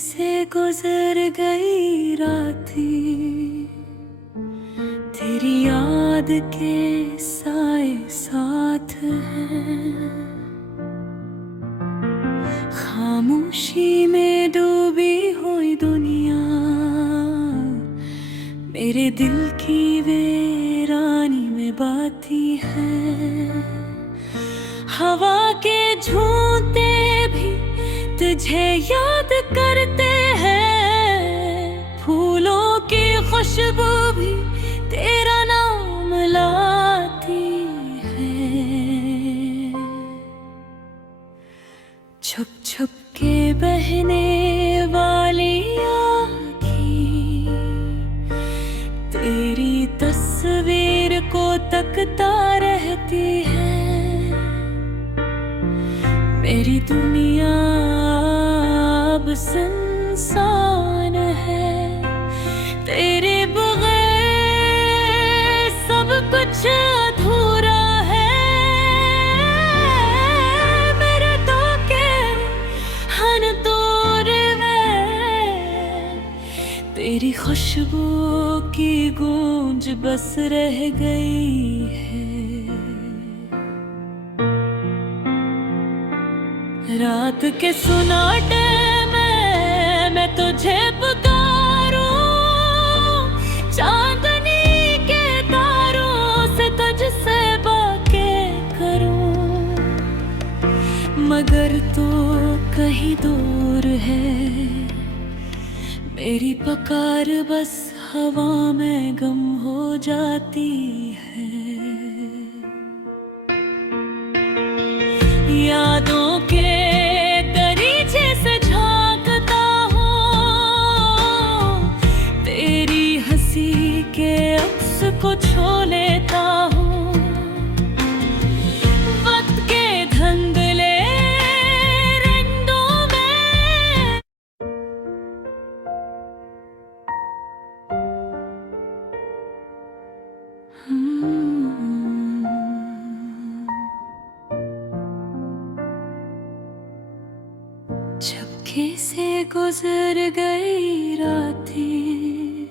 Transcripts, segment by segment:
से गुजर गई रातें, तेरी याद के साए साथ हैं। खामोशी में डूबी हुई दुनिया मेरे दिल की वीरानी में बाती है। हवा के झूठे भी तुझे याद करते हैं, फूलों की खुशबू भी तेरा नाम लाती है। छुप छुप के बहने वाली आँखें तेरी तस्वीर को तकता रहती है। मेरी दुनिया अब सुनसान है, तेरे बगैर सब कुछ अधूरा है। मेरे धोखे हन दूर में तेरी खुशबू की गूंज बस रह गई है। रात के सुनाटे में मैं तुझे पुकारूं, चांदनी के तारों से तुझसे बातें करूं, मगर तू कहीं दूर है। मेरी पुकार बस हवा में गम हो जाती है। यादों के दरीचे से झांकता हूँ, तेरी हंसी के अक्स को छू लेता हूँ। वक्त के धंधले रंगों में झपके से गुजर गई रातें,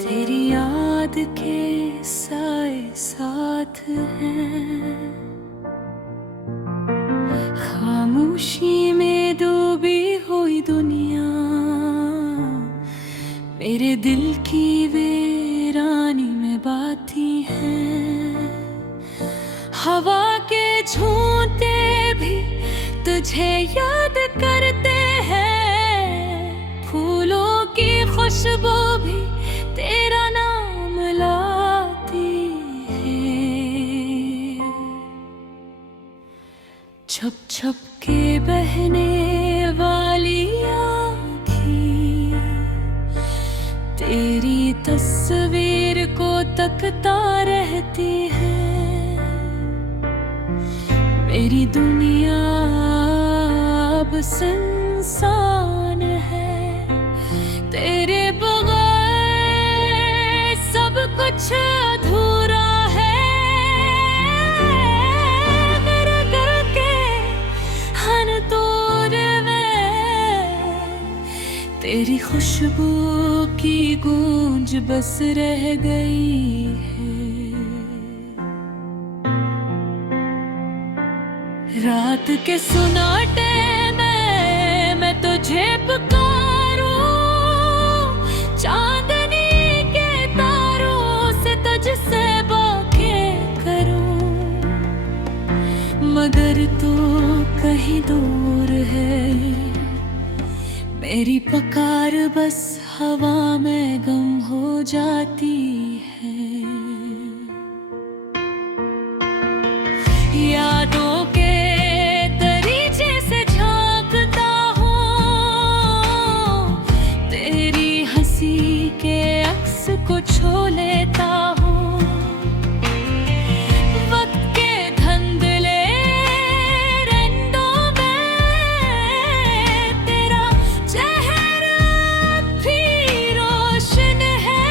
तेरी याद के साए साथ हैं। खामोशी में डूबी हुई दुनिया मेरे दिल की वीरानी में बाती है। हवा के झूठे भी तुझे याद करते हैं, फूलों की खुशबू भी तेरा नाम लाती है। छुप छुप के बहने वाली आँखें तेरी तस्वीर को तकता रहती है। मेरी दुनिया अब सुनसान है, तेरे बगैर सब कुछ अधूरा है। मेरे दिल के हन दूर में तेरी खुशबू की गूंज बस रह गई है। रात के सुनाटे में मैं तुझे पुकारूं, चांदनी के तारों से तुझसे बातें करूं, मगर तू कहीं दूर है। मेरी पुकार बस हवा में गम हो जाती है। यादों के को छू लेता हूँ। वक्त के धंधले रंगों में तेरा चेहरा भी रोशन है।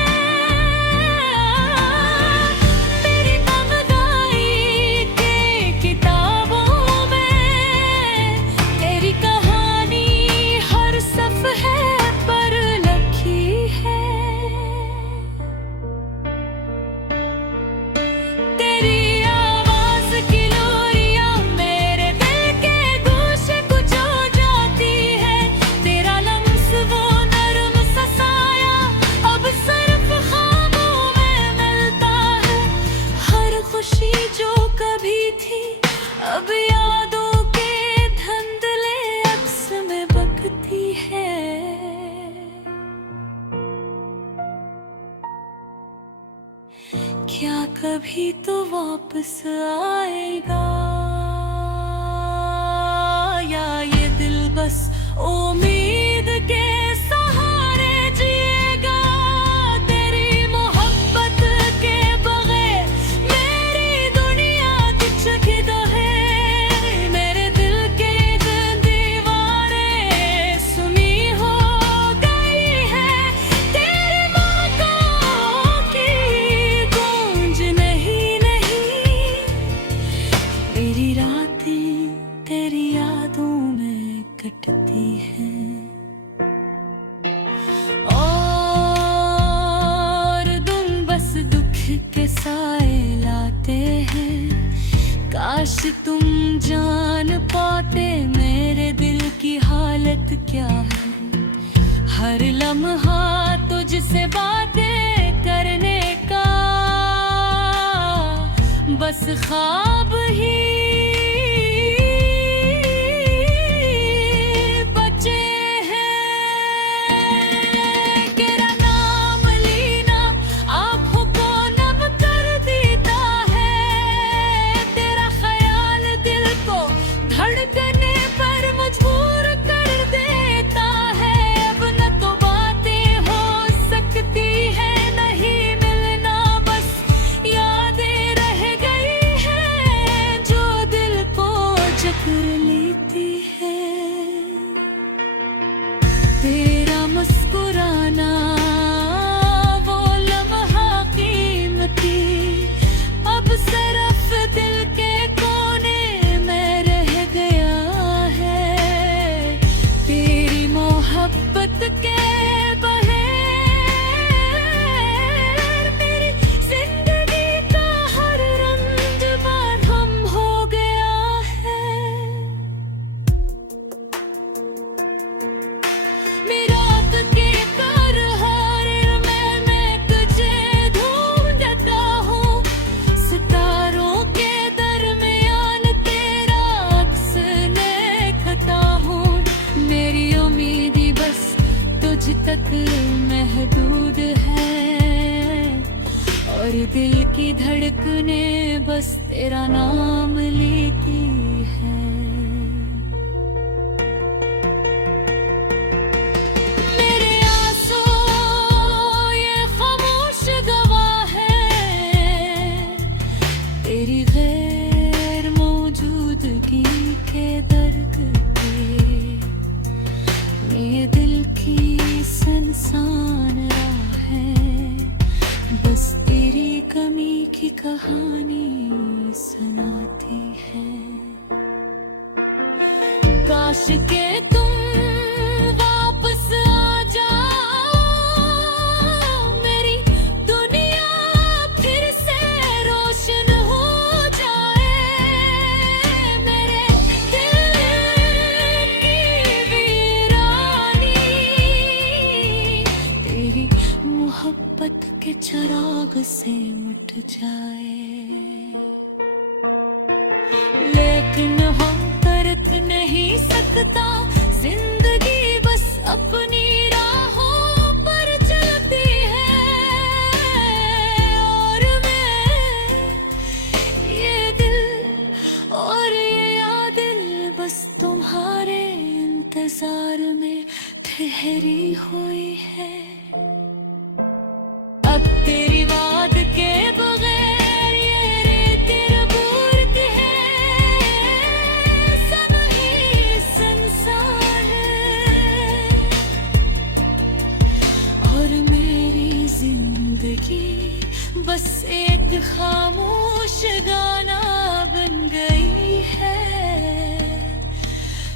क्या कभी तो वापस आएगा, या ये दिल बस उम्मीद के सहारे जिएगा। तेरी मोहब्बत के बगैर मेरी दुनिया कुछ किधर है। मेरे दिल के दीवारें सुनी हो गई है, तेरे मौकों की गूंज नहीं नहीं। मेरी रातें तेरी यादों में कटती हैं, और दिन बस दुख के साए लाते हैं। काश तुम जान पाते मेरे दिल की हालत क्या है। हर लम्हा तुझसे बातें करने का बस ख्वाब ही बचे हैं। तेरा नाम लेना आँखों को नम कर देता है, तेरा ख्याल दिल को धड़कने पर मजबूर कर देता है। अब न तो बातें हो सकती है, नहीं मिलना बस यादें रह गई हैं जो दिल को जकड़ लेती है। तेरा मुस्कुराना वो लम्हा कीमती अब सिर्फ दिल के कोने में रह गया है। तेरी मोहब्बत के बगैर मेरी जिंदगी का हर रंग मरहम हो गया है। मेरा के कर हार मैं तुझे ढूंढता हूँ। सितारों के दरमियान तेरा अक्स देखता हूँ। मेरी उम्मीद बस तुझ तक महदूद है, और दिल की धड़कने बस तेरा नाम लेती है। मेरे आंसू ये खामोश गवाह है तेरी गैर मौजूदगी के दर्द के। ये दिल की संसान राह है, बस तेरी कमी की कहानी सुनाती है। काश के तुम वापस आ जाओ, मेरी दुनिया फिर से रोशन हो जाए। मेरे दिल की वीरानी तेरी मोहब्बत के चिराग से मिट जाए। लेकिन हम तरक नहीं सकता, जिंदगी बस अपनी राहों पर चलती है। और मैं ये दिल और ये दिल बस तुम्हारे इंतजार में ठहरी हुई है। अब तेरी बात के बगैर ये तेरा बूर्द है, सब ही संसार है। और मेरी जिंदगी बस एक खामोश गाना बन गई है,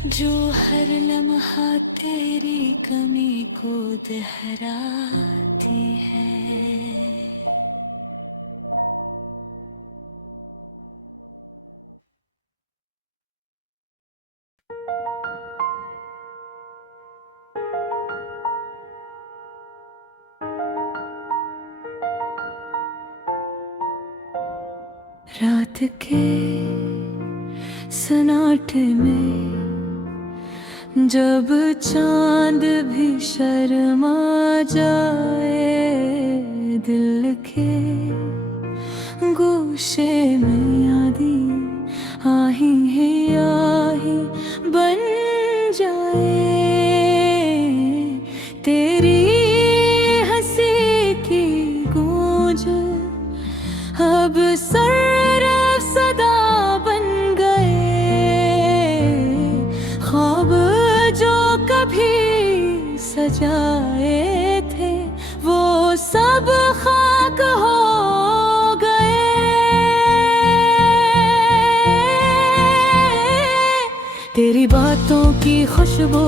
जो हर लम्हा तेरी कमी को दोहराती है। रात के सन्नाटे में जब चांद भी शर्मा जाए, दिल के गोशे में यादी आही है आही बन जाए। तेरी हंसी की गूंज अब सरफ सदा बन गए। ख्वाब जो कभी सजाए थे वो सब खाक हो गए। तेरी बातों की खुशबू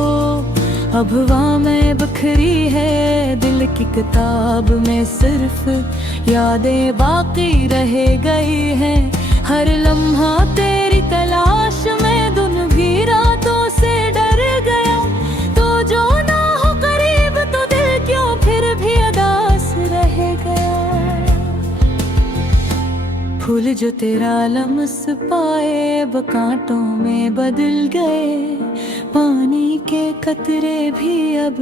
अब हवा में बिखरी है। दिल की किताब में सिर्फ यादें बाकी रह गई हैं। हर लम्हा तेरी तलाश में धुन भी रातों से डर गया। तो जो ना हो करीब तो दिल क्यों फिर भी अदास रह गया। फूल जो तेरा लम्स पाए अब कांटों में बदल गए। पानी के कतरे भी अब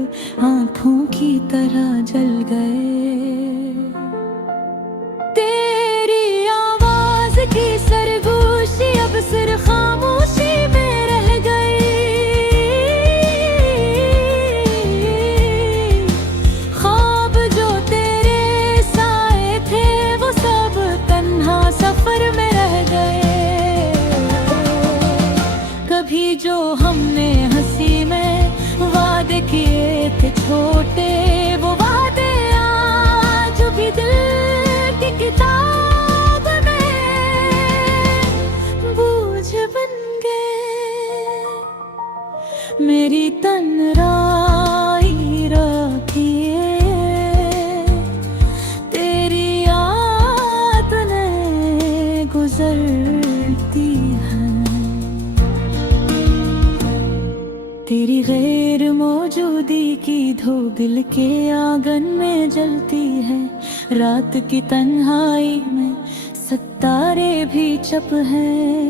आंखों की तरह जल गए। तेरी आवाज की सरगोशी अब सिर्फ खामोशी में रह गई। ख्वाब जो तेरे साए थे वो सब तन्हा सफर में रह गए। कभी जो हमने हंसी में वादे किए थे छोटे वो वादे आज भी दिल की किताब में बोझ बन गए। मेरी तन्हाई रखिए तेरी याद ने गुजरती है। तेरी गैर मौजूदी की धूप दिल के आंगन में जलती है। रात की तन्हाई में सितारे भी चुप हैं।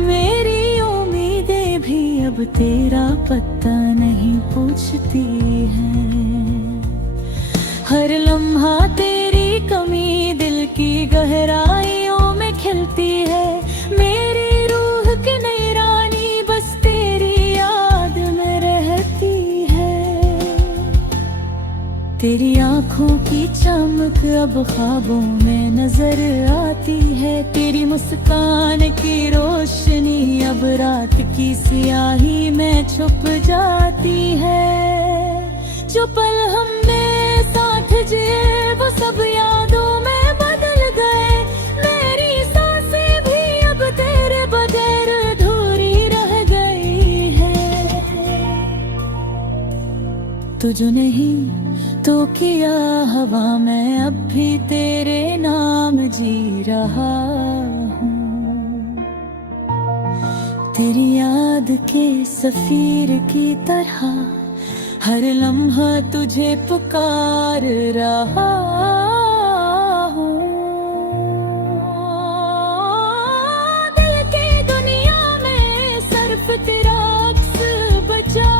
मेरी उम्मीदें भी अब तेरा पता नहीं पूछती हैं। हर लम्हा तेरी कमी दिल की गहराइयों में खिलती है। मेरी रूह की नई रानी बस तेरी याद में रहती है। तेरी आंखों की चमक अब ख्वाबों में नजर आती है। तेरी मुस्कान की रोशनी अब रात की सियाही में छुप जाती है। जो पल हमने साथ जिए वो सब यादों में बदल गए। मेरी सांसें भी अब तेरे बगैर अधूरी रह गई है। तुझ नहीं तो किया हवा मैं अब भी तेरे नाम जी रहा हूँ। तेरी याद के सफीर की तरह हर लम्हा तुझे पुकार रहा हूँ। दिल की दुनिया में सिर्फ तेरा अक्स बचा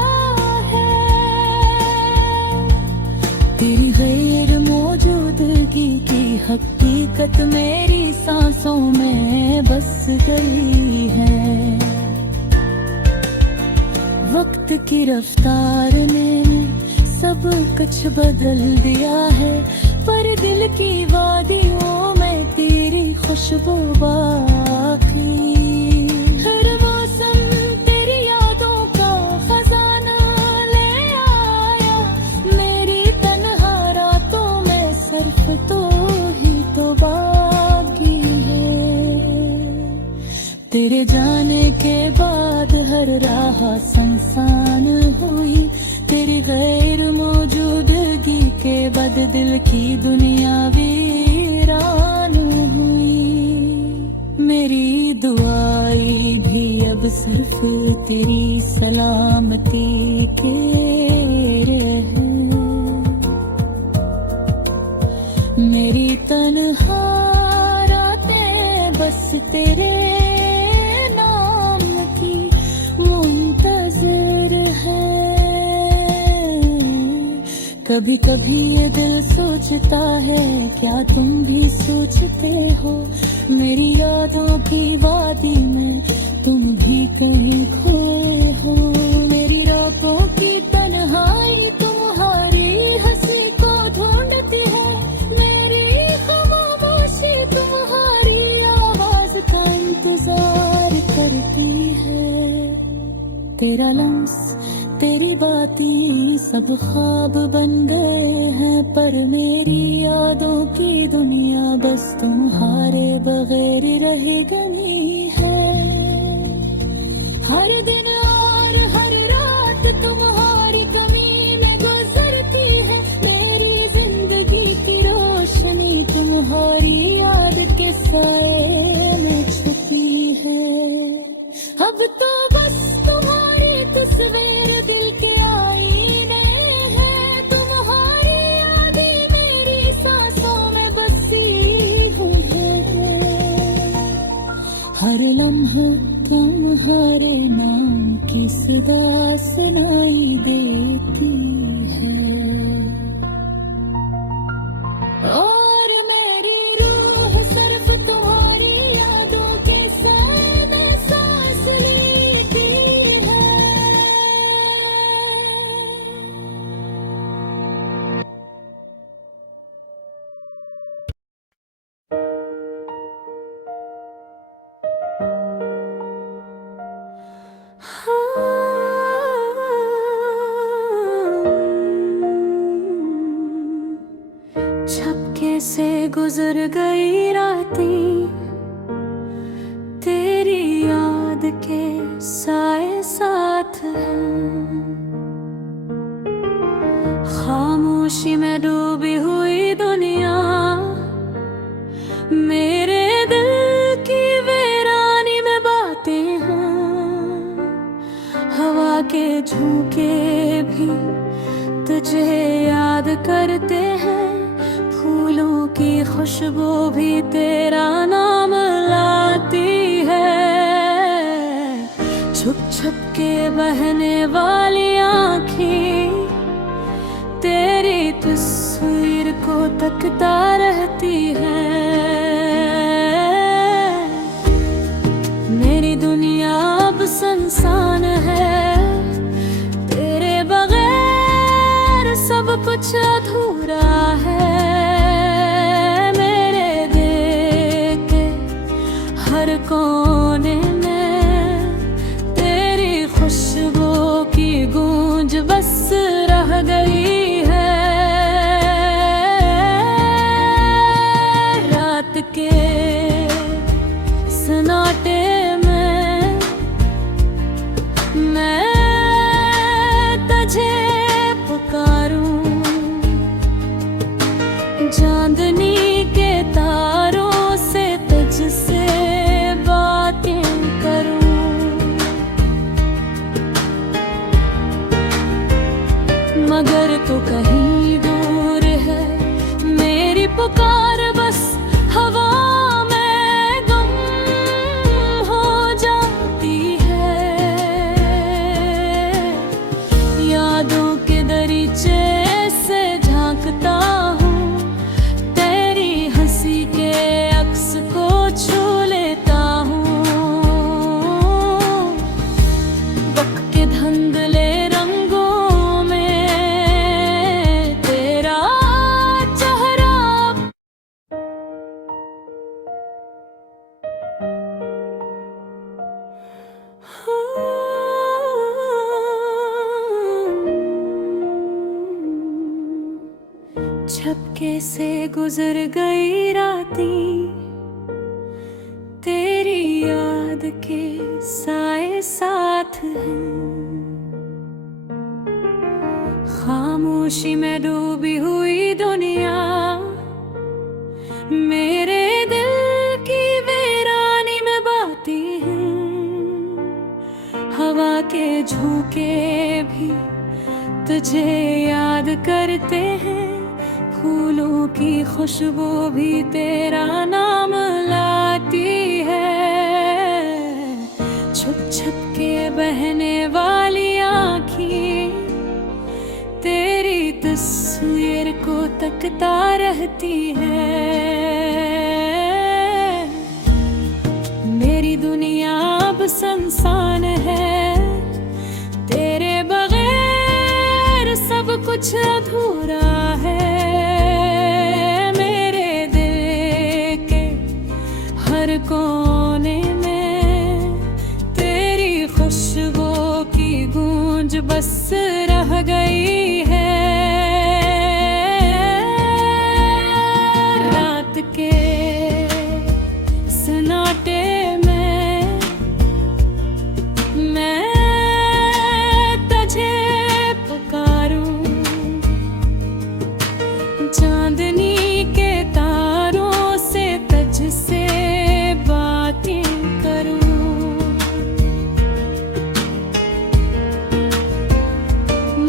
है। तेरी गैर मौजूदगी की हकीकत मेरी सांसों में बस गई है। वक्त की रफ्तार ने सब कुछ बदल दिया है। पर दिल की वादियों में तेरी खुशबू बाकी। हर मौसम तेरी यादों का खजाना ले आया। मेरी तन्हा रातों में सिर्फ तो ही तो बाकी है। तेरे जाने के बाद हर राह सुनसान हुई। तेरी गैर मौजूदगी के बाद दिल की दुनिया वीरान हुई। मेरी दुआई भी अब सिर्फ तेरी सलामती के रहे। मेरी तन्हा रातें बस तेरे मुंतज़िर है। कभी कभी ये दिल सोचता है, क्या तुम भी सोचते हो? मेरी यादों की वादी में तुम भी कहीं खोए हो। मेरी रातों की तन्हाई तुम्हारी हंसी को ढूंढती है, मेरी खामोशी तुम्हारी आवाज का इंतजार करती है। तेरा लम्स, तेरी बातें सब ख्वाब बन गए हैं, पर मेरी यादों की दुनिया बस तुम्हारे बगैर रह गई है। हर दिन और हर रात तुम्हारी कमी में गुजरती है, मेरी जिंदगी की रोशनी तुम्हारी याद के साए में छुपी है। अब तो बस तुम्हारी तस्वीर दिल के आईने हैं, तुम्हारी यादें मेरी सांसों में बसी हुई है। हर लम्हा तुम्हारे नाम की सदा सुनाई देती है, और मेरी रूह सिर्फ तुम्हारी यादों के साए में सांस लेती है। झपके से गुजर गई रातें, तेरी याद के साए साथ हैं। खामोशी में डूबी हुई दुनिया मेरे दिल की वीरानी में बातें हैं। हवा के झोंके भी तुझे याद करते हैं, फूलों की खुशबू भी तेरा नाम लाती है। छुप छुप के बहने वाली आँखें तेरी तस्वीर को तकता रहती है। मेरी दुनिया अब सुनसान है, तेरे बगैर सब कुछ अधूरा है। मेरे दिल के हर कोने में तेरी खुशबू की गूंज बस रह गई है। रात के सन्नाटे में मैं तुझे पुकारूं, चांदनी के तारों से तुझसे बातें करूं। मगर तू कहीं दूर है, मेरी पुकार बस हवा में गुम हो जाती है। यादों के दरीचे से झांकता हूँ, तेरी हंसी के अक्स को छू लेता हूँ। वक्त के धुंधले रंगों में तेरा चेहरा झपके से गुजर गई रातें, तेरी याद के साए साथ हैं। खामोशी में डूबी हुई दुनिया मेरे दिल की वीरानी में बातें हैं। हवा के झोंके भी तुझे याद करते हैं, फूलों की खुशबू भी तेरा नाम लाती है। छुप छुप के बहने वाली आँखें तेरी तस्वीर को तकता रहती है। मेरी दुनिया अब सुनसान है, तेरे बगैर सब कुछ अधूरा है। मेरे दिल के हर कोने में तेरी खुशबू की गूंज बस रह गई है। रात के सन्नाटे में मैं तुझे पुकारूं, चांदनी के तारों से तुझसे बातें करूं।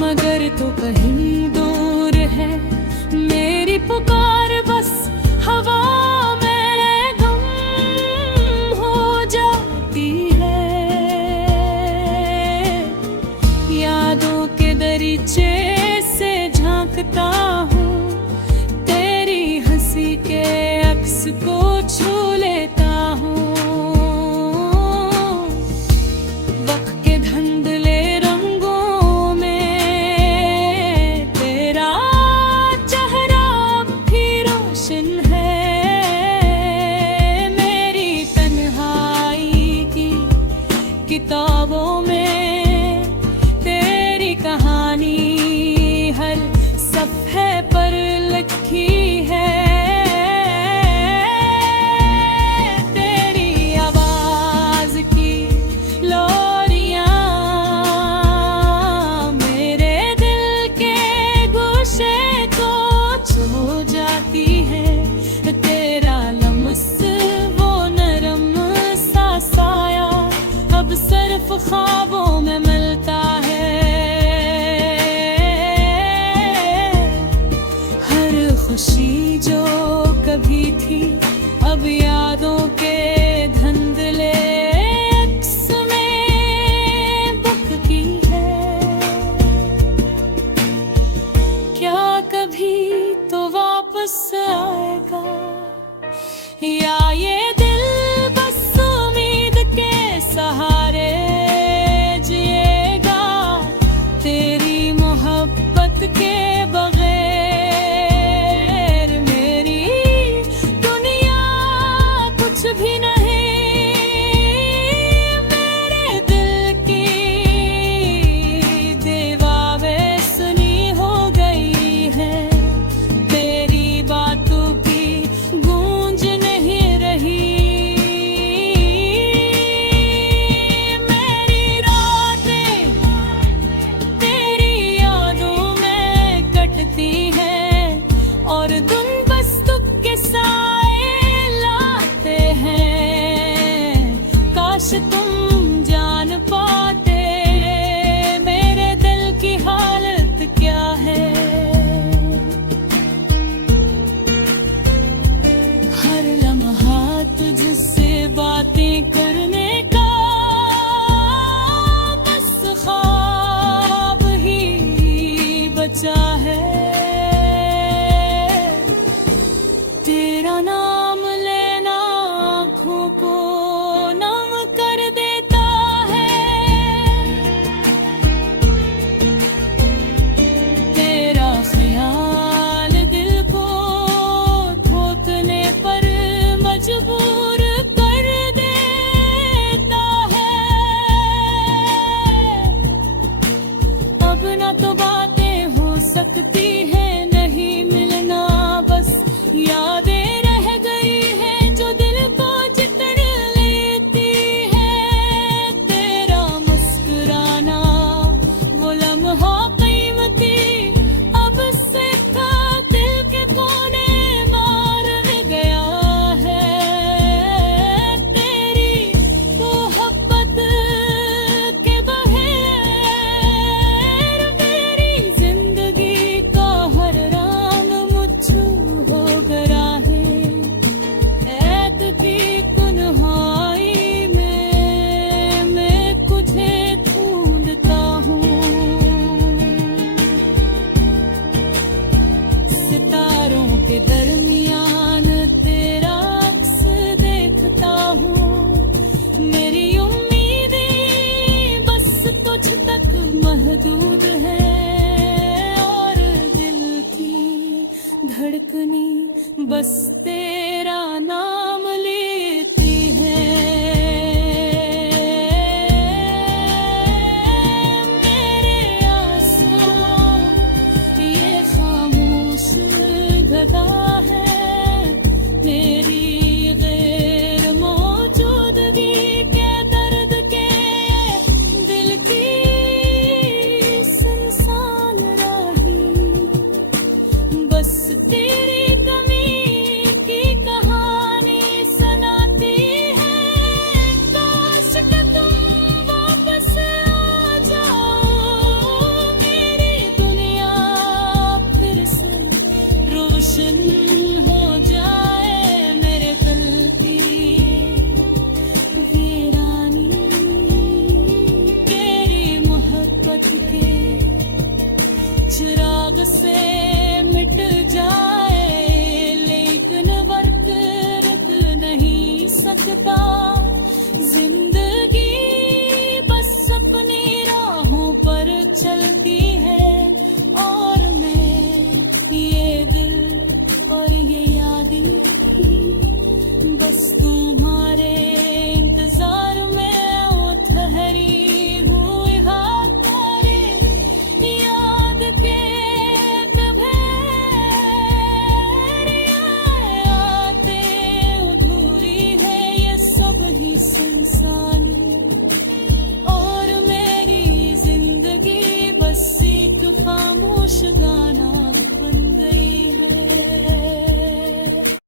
मगर तू कहीं दूर है, मेरी पुकार बस हवा में गुम हो जाती है। यादों के दरीचे से झांकता हूँ, तेरी हंसी के अक्स को छू लेता हूँ। वक्त के धुंधले रंगों में तेरा चेहरा भी रोशन है। मेरी तन्हाई की किताबों में तेरी कहानी हर सफ़े पर लिखी है। तेरी आवाज़ की लोरियां मेरे दिल के गोशे को छू जाती है। तेरा लम्स वो नरम सा साया अब सिर्फ ख्वाबों में मिलता है। हर खुशी जो कभी थी अब यादों के धुंधले अक्स में बकती है। क्या कभी तो वापस आएगा, या ये दिल बस उम्मीद के सहारे जिएगा। तेरी मोहब्बत के बगैर मेरी दुनिया कुछ भी नहीं। मेरे दिल की दीवारें सुनी हो गई हैं, तेरी बातों की गूंज नहीं रही। मेरी रातें तेरी यादों में कटती हैं, और दिन बस तुझके साए लाते हैं। काश तुम जान पाते मेरे दिल की हालत क्या है। हर लम्हा तुझसे बातें करने का बस ख्वाब ही बचा है। तेरा नाम लेना आँखों को नम कर देता है। तेरा ख्याल दिल को ठोकने पर मजबूर कर देता है। अब ना तो बातें हो सकती धड़कने बस तेरा नाम लेती है। मेरे आंसू ये खामोश गदा है, मेरी गैर मौजूदगी के दर्द के दिल की सुनसान राही। बस तेरी कमी की कहानी सुनाती है, काश कि तुम वापस आ जाओ, मेरी दुनिया फिर से रोशन हो जाए। मेरे दिल की वीरानी तेरी मोहब्बत के चिराग से मिट जाए, लेकिन वक्त रुक नहीं सकता। जिंदगी बस अपनी राहों पर चलती है, और मैं ये दिल और ये यादें बस तुम्हारे इंतजार में ओ ठहरी हुई खातरे याद के तभे आते अधूरी है ये सब ही संसार।